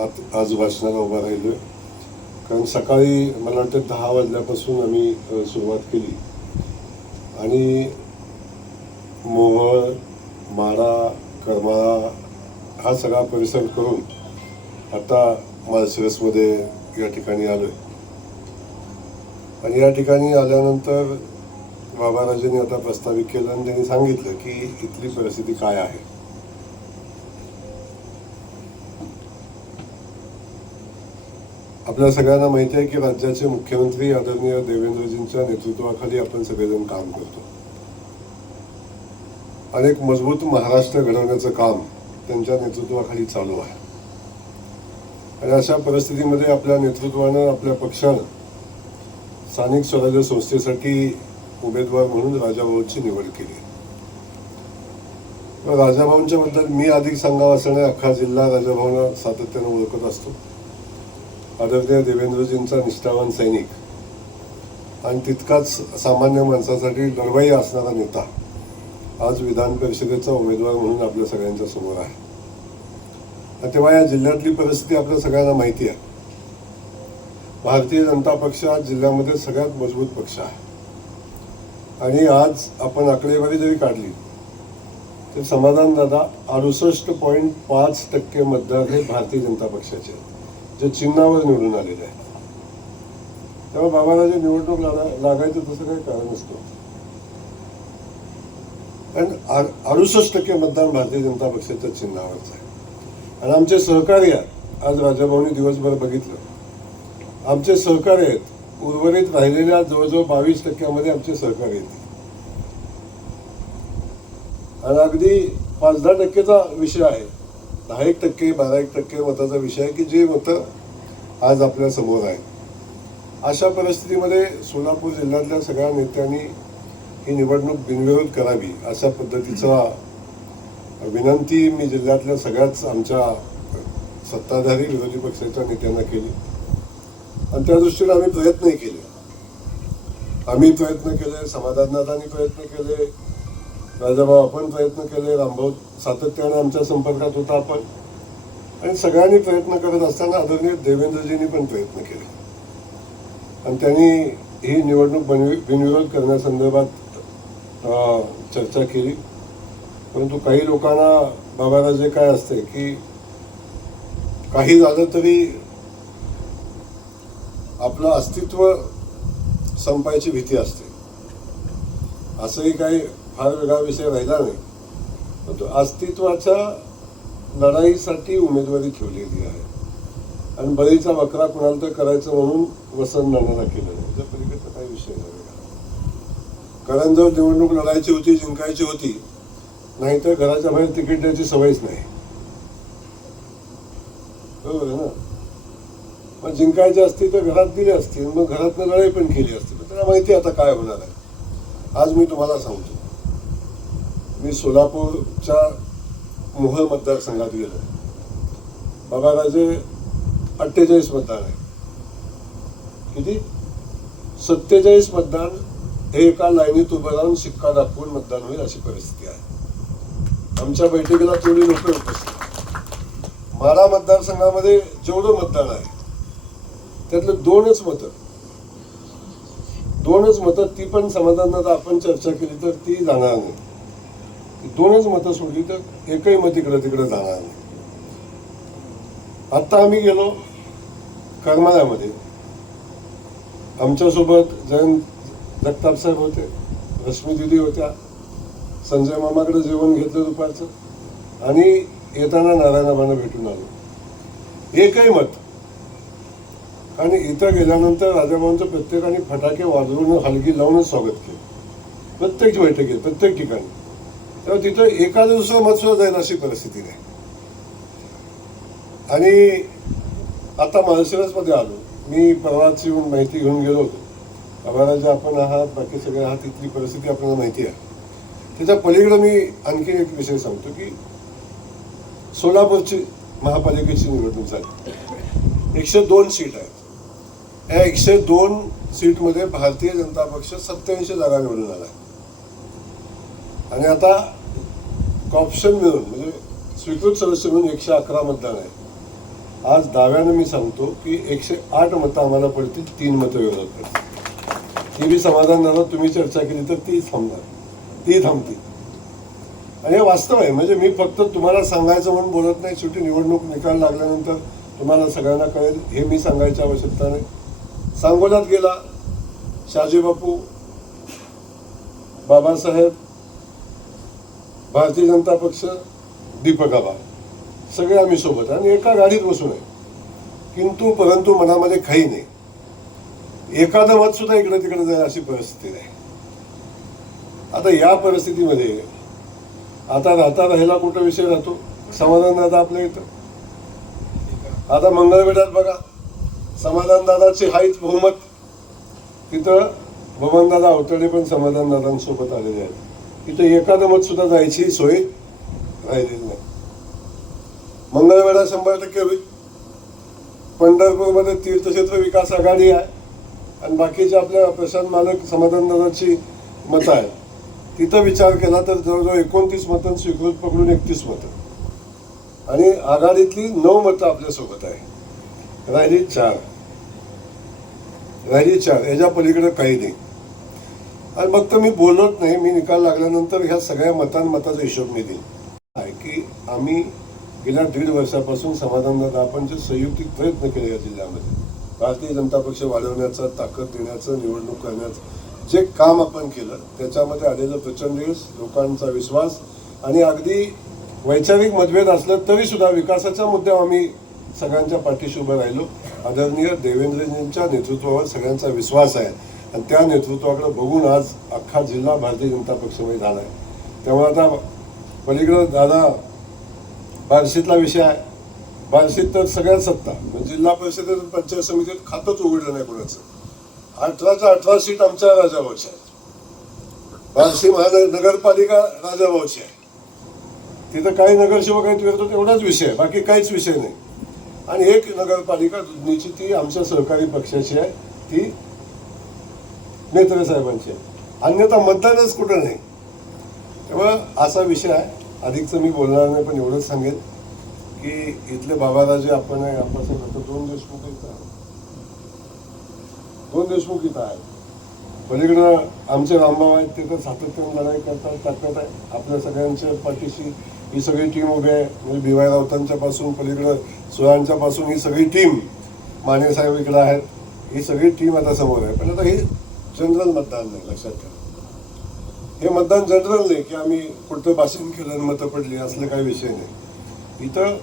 आज भाषणाला उभा राहिलो. कारण सकाळी मला वाटतं 10 वाजल्यापासून आम्ही सुरुवात केली आणि मोहोळ, माढा, करमाळा हा सगळा परिसर करून आता माळशिरसमध्ये या ठिकाणी आलो आहे. आणि या ठिकाणी आल्यानंतर बाबाराजेंनी आता प्रस्तावित केलं आणि त्यांनी सांगितलं की इथली परिस्थिती काय आहे. आपल्या सगळ्यांना माहिती आहे की राज्याचे मुख्यमंत्री आदरणीय देवेंद्रजींच्या नेतृत्वाखाली आपण सगळेजण काम करतो. अनेक मजबूत महाराष्ट्र घडवण्याचं काम त्यांच्या नेतृत्वाखाली चालू आहे. आणि अशा परिस्थितीमध्ये आपल्या नेतृत्वानं, आपल्या पक्षानं स्थानिक स्वराज्य संस्थेसाठी उमेदवार म्हणून राजाभाऊंची निवड केली. राजाभाऊंच्या बद्दल मी अधिक सांगावं असं नाही, अख्खा जिल्हा राजाभाऊंना सातत्यानं ओळखत असतो. आदरणीय देवेंद्रजींचा निष्ठावान सैनिक आणि तितकाच सामान्य माणसासाठी लढवई असणारा नेता आज विधान परिषदेचा उमेदवार म्हणून आपल्या सगळ्यांच्या समोर आहे. आणि तेव्हा या जिल्ह्यातली परिस्थिती आपल्या सगळ्यांना माहिती आहे. भारतीय जनता पक्ष आज जिल्ह्यामध्ये सगळ्यात मजबूत पक्ष आहे. आणि आज आपण आकडेवारी जरी काढली तर समाधान दादा 68.5% मतदार हे भारतीय जनता पक्षाचे जे चिन्हावर निवडून आलेले आहेत. तेव्हा बाबाराजे निवडणूक लागायचं तसं काही कारण नसतं. कारण 68% मतदान भारतीय जनता पक्षाच्या चिन्हावरच आहे. आणि आमचे सहकारी आहेत. आज राजाभाऊंनी दिवसभर बघितलं, आमचे सहकारी आहेत. उर्वरित राहिलेल्या जवळजवळ 22% आमचे सहकारी आहेत. आणि अगदी 5-10% विषय आहे, 10% 12% मताचा विषय आहे की जे मतं आज आपल्या समोर आहेत. अशा परिस्थितीमध्ये सोलापूर जिल्ह्यातल्या सगळ्या नेत्यांनी ही निवडणूक बिनविरोध करावी अशा पद्धतीचा विनंती मी जिल्ह्यातल्या सगळ्याच आमच्या सत्ताधारी विरोधी पक्षाच्या नेत्यांना केली. आणि त्या दृष्टीने आम्ही प्रयत्नही केले. समाधानदादांनी प्रयत्न केले, राजाभाऊ आपण प्रयत्न केले, रामभाऊ सातत्याने आमच्या संपर्कात होता आपण. आणि सगळ्यांनी प्रयत्न करत असताना आदरणीय देवेंद्रजींनी पण प्रयत्न केले आणि त्यांनी ही निवडणूक बिनविरोध करण्यासंदर्भात चर्चा केली. परंतु काही लोकांना बाबाराजे काय असते की काही झालं तरी आपलं अस्तित्व संपायची भीती असते. असंही काही फार वेगळा विषय राहिला नाही, परंतु अस्तित्वाच्या लढाईसाठी उमेदवारी ठेवलेली आहे. आणि बळीचा वकरा कुणाला तर करायचं म्हणून वसंत नानाला केलं नाही. त्या पलीकडचा काही विषय नाही. कारण जर निवडणूक लढायची होती, जिंकायची होती, नाहीतर घराच्या बाहेर तिकीट द्यायची सवयच नाही. बरोबर आहे ना. मग जिंकायची असती तर घरात दिली असती, मग घरातनं लढाई पण केली असती. पण त्याला माहिती आता काय होणार आहे. आज मी तुम्हाला सांगतो, मी सोलापूरच्या मोहोळ मतदारसंघात गेलो. बाबाराजे 48 मतदान आहे. किती? 47 मतदान हे एका लाईनीत उभं राहून शिक्का दाखवून मतदान होईल अशी परिस्थिती आहे. आमच्या बैठकीला तेवढी लोक उपस्थित. माढा मतदारसंघामध्ये जेवढं मतदान आहे त्यातलं 2च मतं ती पण समाधानात आपण चर्चा केली तर ती जाणार नाही. 2च मतं सोडली तर एकही मत इकडे तिकडे जाणार नाही. आत्ता आम्ही गेलो करमाळ्यामध्ये. आमच्यासोबत जयंत जगताप साहेब होते, रश्मी दिदी होत्या, संजय मामाकडे जेवण घेतलं दुपारचं आणि येताना नारायणाबांना भेटून आलो. एकही मत. आणि इथं गेल्यानंतर राजाभाऊंचं प्रत्येकाने फटाके वाजवून हलगी लावूनच स्वागत केलं. प्रत्येक बैठकीत, प्रत्येक ठिकाणी. तेव्हा तिथं एखादं दुसरं मत सुद्धा जाईल अशी परिस्थिती नाही. आणि आता माळशिरसमध्ये आलो. मी परवाच येऊन माहिती घेऊन गेलो होतो. बाबाराजे आपण आहात, बाकी सगळे आहात, इथली परिस्थिती आपल्याला माहिती आहे. त्याच्या पलीकडे मी आणखी एक विषय सांगतो की सोलापूरची महापालिकेची निवडणूक झाली. 102 सीट आहेत. या 102 सीटमध्ये भारतीय जनता पक्ष 87 जागा निवडून आला. आणि आता ऑप्शन मिळून म्हणजे स्वीकृत सदस्य म्हणून 111 मतदान आहे. आज दाव्यानं मी सांगतो की 108 मतं आम्हाला पडतील, 3 मतं विरोधात पडतील. ती बी समाधान झालं. तुम्ही चर्चा केली तर ती थांबतील. आणि हे वास्तव आहे. म्हणजे मी फक्त तुम्हाला सांगायचं म्हणून बोलत नाही. शेवटी निवडणूक निकाल लागल्यानंतर तुम्हाला सगळ्यांना कळेल. हे मी सांगायची आवश्यकता नाही. सांगोल्यात गेला शहाजी बापू, बाबासाहेब, भारतीय जनता पक्ष, दीपक आबा, सगळे आम्ही सोबत आणि एका गाडीत बसून आहे. परंतु मनामध्ये काही नाही. एखादं मत सुद्धा इकडे तिकडे जाईल अशी परिस्थिती नाही. आता या परिस्थितीमध्ये आता राहिला कुठं विषय राहतो? समाधान दादा आपल्या इथं. आता मंगळवेढ्यात बघा, समाधान दादाचे हाईच बहुमत. तिथं बबनदादा अवतडे पण समाधान दादांसोबत आलेले आहेत. तिथं एखादं मत सुद्धा जायची सोय राहिलेली नाही. मंगळवेढा 100% होईल. पंढरपूरमध्ये तीर्थक्षेत्र विकास आघाडी आहे आणि बाकीचे आपल्या प्रशांत मालक समाधान दादाची मतं आहेत. तिथं विचार केला तर जवळजवळ 29 मतं स्वीकृत पकडून 31 मतं आणि आघाडीतली 9 मतं आपल्यासोबत आहे. राहिली 4. याच्या पलीकडे काही नाही. आणि मग तर मी बोलत नाही. मी निकाल लागल्यानंतर ह्या सगळ्या मतांचा हिशोब मी देईन. आहे की आम्ही गेल्या 1.5 वर्षापासून समाधानदादा आपण जे संयुक्तिक प्रयत्न केले या जिल्ह्यामध्ये, भारतीय जनता पक्ष वाढवण्याचा, ताकद देण्याचं, निवडणूक करण्याचं जे काम आपण केलं त्याच्यामध्ये आलेलं प्रचंड यश, लोकांचा विश्वास आणि अगदी वैचारिक मतभेद असलं तरी सुद्धा विकासाच्या मुद्द्यावर आम्ही सगळ्यांच्या पाठीशी उभं राहिलो. आदरणीय देवेंद्रजींच्या नेतृत्वावर सगळ्यांचा विश्वास आहे आणि त्या नेतृत्वाकडे बघून आज अख्खा जिल्हा भारतीय जनता पक्षामध्ये झाला आहे. त्यामुळे आता पलीकडं दादा बार्शीतला विषय आहे. बार्शीत तर सगळ्यात सत्ता म्हणजे जिल्हा परिषदेत, पंचायत समितीत खातंच उघडलं नाही कोणाचं. 18च्या 18 सीट आमच्या राजाभाऊची आहेत. बार्शी महानगरपालिका राजाभाऊची आहे. तिथं काही नगरसेवक आहेत विरोधात, एवढाच विषय आहे, बाकी काहीच विषय नाही. आणि एक नगरपालिका दुधनीची, ती आमच्या सहकारी पक्षाची आहे, ती मेत्रे साहेबांची आहे. अन्यथा मतदानच कुठं नाही. तेव्हा असा विषय आहे. अधिकचं मी बोलणार नाही, पण एवढंच सांगेन की इथले बाबाराजे आपण आहे, आप्पासाहेब आता 2 देशमुख इथं आहेत. पलीकडं आमचे रामभाऊ आहेत, ते तर सातत्याने लढाई करतात, ताकद आहे. आपल्या सगळ्यांच्या पाठीशी ही सगळी टीम उभी आहे. म्हणजे बी वाय राऊतांच्या पासून पलीकडं सुरांच्या पासून ही सगळी टीम, माने साहेब इकडं आहेत, ही सगळी टीम आता समोर आहे. पण आता हे जनरल मतदान नाही, लक्षात ठेवा. हे मतदान जनरल नाही की आम्ही कुठं भाषण केलं आणि मतं पडली, असलं काही विषय नाही. इथं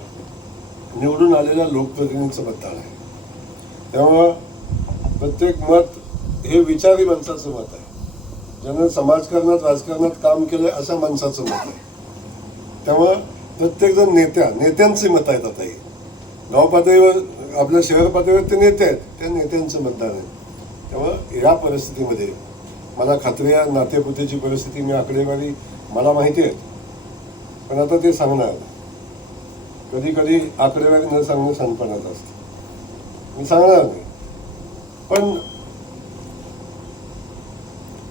निवडून आलेल्या लोकप्रतिनिधींचं मतदान आहे. त्यामुळं प्रत्येक मत हे विचारी माणसाचं मत आहे. ज्यानं समाजकारणात, राजकारणात काम केलंय अशा माणसाचं मत आहे. त्यामुळं प्रत्येकजण नेत्यांची मतं आहेत. आता हे गाव पातळीवर, आपल्या शहर पातळीवर ते नेते आहेत, त्या नेत्यांचं मतदान आहे. त्यामुळं या परिस्थितीमध्ये मला खात्री आहे, नातेपुतेची परिस्थिती, मी आकडेवारी मला माहिती आहे, पण आता ते सांगणार. कधी कधी आकडेवारी न सांगणं शहाणपणाचं असतं. मी सांगणार नाही, पण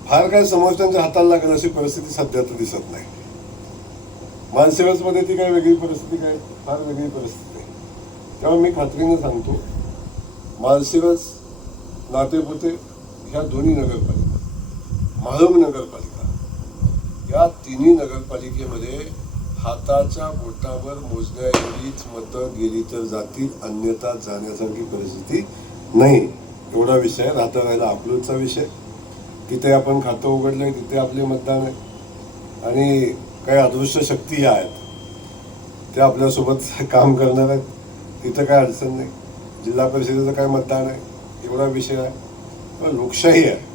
फार काय समोरच्यांच्या हाताला लागेल अशी परिस्थिती सध्या तर दिसत नाही. मानसेवसमध्ये ती काय वेगळी परिस्थिती, काय फार वेगळी परिस्थिती आहे. तेव्हा मी खात्रीने सांगतो, मानसेवस, नातेपुते ह्या दोन्ही नगरपालिका, म्हाळुंग नगरपालिका, या तिन्ही नगरपालिकेमध्ये हाताच्या बोटावर मोजण्या एवढीच मतं गेली तर जातील, अन्यथा जाण्यासारखी परिस्थिती नाही. एवढा विषय राहिला अकलूजचा विषय. तिथे आपण खातं उघडलंय, तिथे आपले मतदान आहे आणि काही अदृश्य शक्ती आहेत त्या आपल्यासोबत काम करणार आहेत. तिथं काय अडचण नाही. जिल्हा परिषदेचं काय मतदान आहे, एवढा विषय आहे. पण लोकशाही आहे.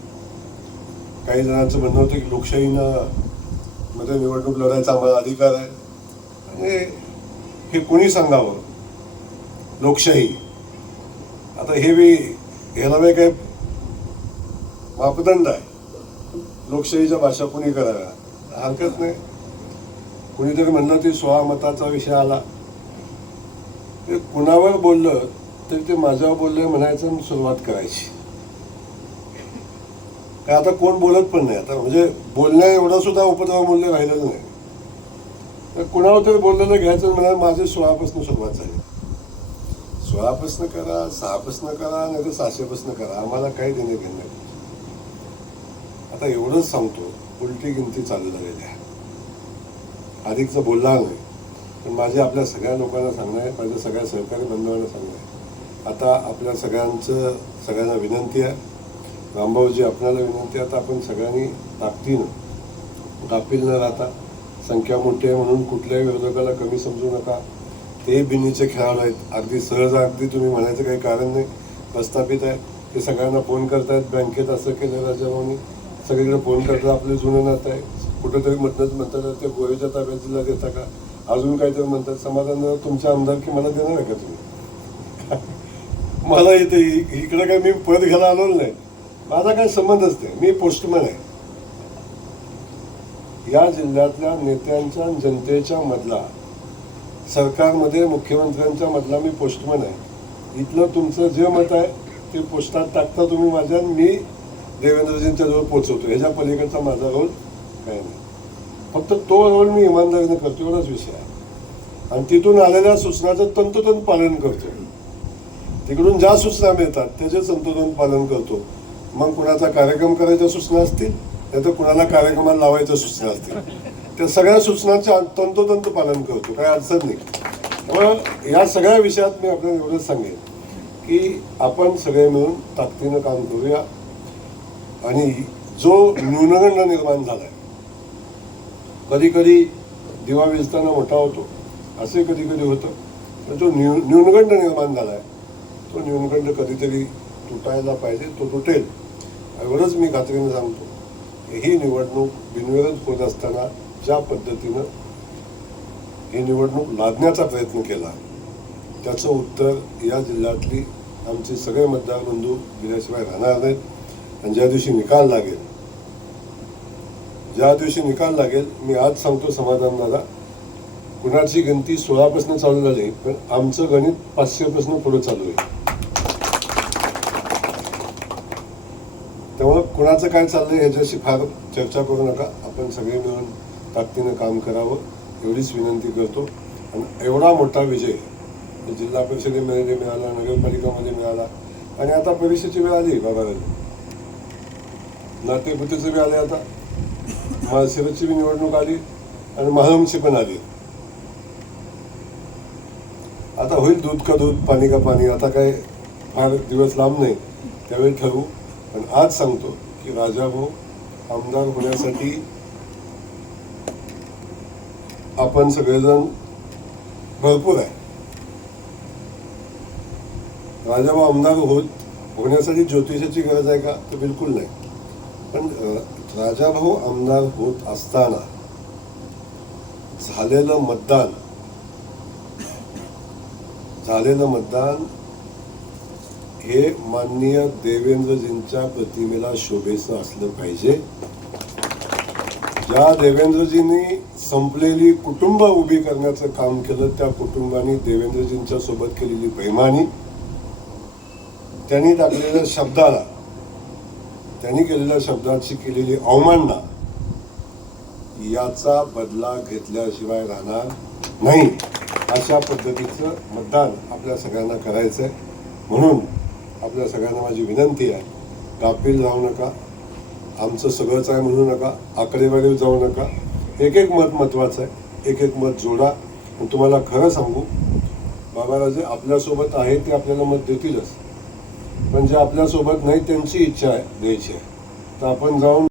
काही जणांचं म्हणणं होतं की लोकशाहीनं मध्ये निवडणूक लढायचा आम्हाला अधिकार आहे. आणि हे कोणी सांगावं, लोकशाही. आता हे बी ह्याला बी काही मापदंड आहे. लोकशाहीच्या भाषा कोणी करायला हरकत नाही. कुणीतरी म्हणलं ते 16 मताचा विषय आला, ते कुणावर बोललं तरी ते माझ्यावर बोललंय म्हणायचं आणि सुरुवात करायची. काय आता कोण बोलत पण नाही. आता म्हणजे बोलण्या एवढं सुद्धा उपद्रव मूल्य राहिलेलं नाही. तर कुणावर तरी बोललेलं घ्यायचं म्हणाल, माझे 16 पासून सुरुवात झाली. 16पासून करा, 6पासून करा, नाही तर 600पासून करा, आम्हाला काही देणे घेणं नाही. आता एवढंच सांगतो, उलटी गिनती चालू झालेली आहे. अधिकचं बोलणार नाही, पण माझे आपल्या सगळ्या लोकांना सांगणं आहे, माझ्या सगळ्या सहकारी बंधवांना सांगणं आहे. आता आपल्या सगळ्यांना विनंती आहे, रामभाऊजी आपल्याला विनंती आहे, आता आपण सगळ्यांनी ताकदीनं गाफील न राहता, संख्या मोठी आहे म्हणून कुठल्याही विरोधकाला कमी समजू नका. ते बिनीचे खेळाडू आहेत, अगदी सहज, अगदी तुम्ही म्हणायचं काही कारण नाही, प्रस्थापित आहे. ते सगळ्यांना फोन करतायत, बँकेत असं केलं राजाभाऊनी, सगळीकडे फोन करतात. आपले जुनं नातं आहे, कुठंतरी म्हणतात ते गोव्याच्या ताब्यात जिल्हा देता का, अजून काहीतरी म्हणतात. समाधान तुमच्या आमदारकी मला देणार आहे का तुम्ही? मला इथे इकडे काय मी पद घ्यायला आलो नाही, माझा काही संबंधच नाही. मी पोस्टमन आहे. या जिल्ह्यातल्या नेत्यांच्या जनतेच्या मधला, सरकारमध्ये मुख्यमंत्र्यांच्या मधला मी पोस्टमन आहे. इथलं तुमचं जे मत आहे ते पोस्टात टाकता तुम्ही माझ्या, मी देवेंद्रजींच्या जवळ पोहोचवतो. ह्याच्या पलीकडचा माझा रोल काही नाही. फक्त तो रोल मी इमानदारीने करतो, एवढाच विषय आहे. आणि तिथून आलेल्या सूचनाचं तंतोतंत पालन करतो. तिकडून ज्या सूचना मिळतात त्याचे तंतोतंत पालन करतो. मग कुणाचा कार्यक्रम करायच्या सूचना असतील, नाही तर कुणाला कार्यक्रमाला लावायच्या सूचना असतील, त्या सगळ्या सूचनांचे तंतोतंत पालन करतो, काही अडचण नाही. त्यामुळं या सगळ्या विषयात मी आपल्याला एवढंच सांगेन की आपण सगळे मिळून ताकदीनं काम करूया. आणि जो न्यूनगंड निर्माण झाला आहे, कधी कधी दिवा विजताना मोठा होतो, असे कधी कधी होतं, पण जो न्यूनगंड निर्माण झाला आहे तो न्यूनगंड कधीतरी तुटायला पाहिजे, तो तुटेल एवढंच मी खात्रीने सांगतो. ही निवडणूक बिनविरोध होत असताना ज्या पद्धतीनं ही निवडणूक लादण्याचा प्रयत्न केला, त्याचं उत्तर या जिल्ह्यातली आमचे सगळे मतदार बंधू दिल्याशिवाय राहणार नाहीत. आणि ज्या दिवशी निकाल लागेल, मी आज सांगतो समाधान दादा, कुणाची गिनती 16पासून चालू झाली, पण आमचं गणित 500पासून पुढे चालू आहे. त्यामुळं कुणाचं काय चाललंय ह्याच्याशी फार चर्चा करू नका. आपण सगळे मिळून ताकदीनं काम करावं एवढीच विनंती करतो. आणि एवढा मोठा विजय जिल्हा परिषदेमध्ये मिळाला, नगरपालिकामध्ये मिळाला, आणि आता परीक्षेची वेळ आली, बाबाराजी नातेपुतेची वेळ आली, आता महाशिवची निवडणूक आली आणि महामची पण आली. आता होईल दूध का दूध, पाणी का पाणी. आता काय फार दिवस लांब नाही, त्यावेळी ठरवू. पण आज सांगतो की राजाभाऊ आमदार होण्यासाठी आपण सगळेजण भरपूर आहे. राजाभाऊ आमदार होण्यासाठी ज्योतिषाची गरज आहे का, तर बिलकुल नाही. पण राजाभाऊ आमदार होत असताना झालेलं मतदान हे माननीय देवेंद्रजींच्या प्रतिमेला शोभेचं असलं पाहिजे. ज्या देवेंद्रजींनी संपलेली कुटुंब उभी करण्याचं काम केलं, त्या कुटुंबाने देवेंद्रजींच्या सोबत केलेली बेईमानी, त्यांनी टाकलेल्या शब्दाला, त्यांनी केलेल्या शब्दाची केलेली अवमानना, याचा बदला घेतल्याशिवाय राहणार नाही. अशा पद्धतीचं मतदान आपल्या सगळ्यांना करायचं आहे. म्हणून आपल्या सगळ्यांना माझी विनंती आहे, गाफील राहू नका, आमचं सगळंच आहे म्हणू नका, आकडेवारीवर जाऊ नका. एक एक मत महत्त्वाचं आहे, एक एक मत जोडा. आणि तुम्हाला खरं सांगू, बाबाराजे आपल्यासोबत आहे ते आपल्याला मत देतीलच, पण जे आपल्यासोबत नाही त्यांची इच्छा आहे द्यायची आहे, तर आपण जाऊन